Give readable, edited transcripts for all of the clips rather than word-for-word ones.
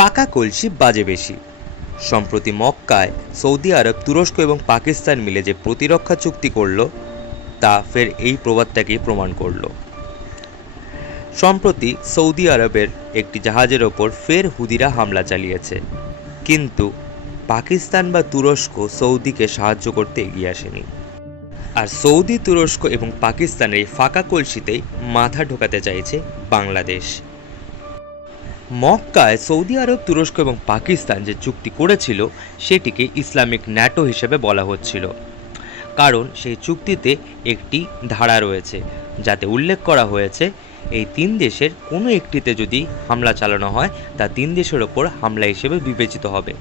ফাঁকা কলসি বাজে বেশি। সম্প্রতি মক্কায় সৌদি আরব, তুরস্ক এবং পাকিস্তান মিলে যে প্রতিরক্ষা চুক্তি করল তা ফের এই প্রবাদটাকেই প্রমাণ করল। সম্প্রতি সৌদি আরবের একটি জাহাজের ওপর ফের হুদিরা হামলা চালিয়েছে, কিন্তু পাকিস্তান বা তুরস্ক সৌদিকে সাহায্য করতে এগিয়ে আসেনি। আর সৌদি, তুরস্ক এবং পাকিস্তানের এই ফাঁকা কলসিতেই মাথা ঢোকাতে চাইছে বাংলাদেশ। মক্কায় সৌদি আরব, তুরস্ক এবং পাকিস্তান যে চুক্তি করেছিল সেটিকে ইসলামিক ন্যাটো হিসেবে বলা হচ্ছিল, কারণ সেই চুক্তিতে একটি ধারা রয়েছে যাতে উল্লেখ করা হয়েছে এই তিন দেশের কোনো একটিতে যদি হামলা চালানো হয় তা তিন দেশের ওপর হামলা হিসেবে বিবেচিত হবে।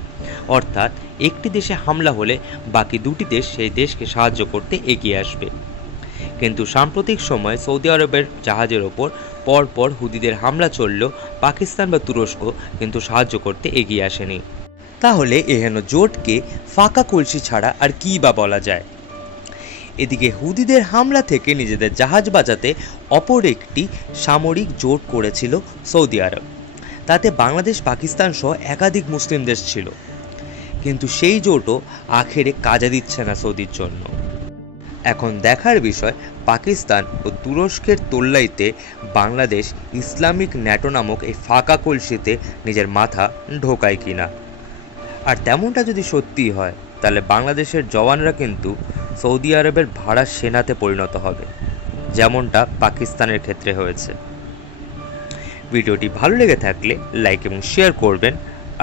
অর্থাৎ একটি দেশে হামলা হলে বাকি দুটি দেশ সেই দেশকে সাহায্য করতে এগিয়ে আসবে। কিন্তু সাম্প্রতিক সময়ে সৌদি আরবের জাহাজের ওপর পরপর হুদিদের হামলা চললেও পাকিস্তান বা তুরস্ক কিন্তু সাহায্য করতে এগিয়ে আসেনি। তাহলে এহেন জোটকে ফাঁকা কলসি ছাড়া আর কী বা বলা যায়? এদিকে হুদিদের হামলা থেকে নিজেদের জাহাজ বাঁচাতে অপর একটি সামরিক জোট করেছিল সৌদি আরব। তাতে বাংলাদেশ, পাকিস্তান সহ একাধিক মুসলিম দেশ ছিল, কিন্তু সেই জোটও আখেরে কাজে দিচ্ছে না সৌদির জন্য। এখন দেখার বিষয় পাকিস্তান ও তুরস্কের তোল্লাইতে বাংলাদেশ ইসলামিক ন্যাটো নামক এই ফাঁকা কলসিতে নিজের মাথা ঢোকায় কিনা। আর তেমনটা যদি সত্যিই হয় তাহলে বাংলাদেশের জওয়ানরা কিন্তু সৌদি আরবের ভাড়া সেনাতে পরিণত হবে, যেমনটা পাকিস্তানের ক্ষেত্রে হয়েছে। ভিডিওটি ভালো লেগে থাকলে লাইক এবং শেয়ার করবেন,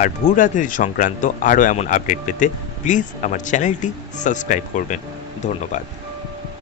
আর ভূ রাজনীতি সংক্রান্ত আরও এমন আপডেট পেতে প্লিজ আমার চ্যানেলটি সাবস্ক্রাইব করবেন। ধন্যবাদ।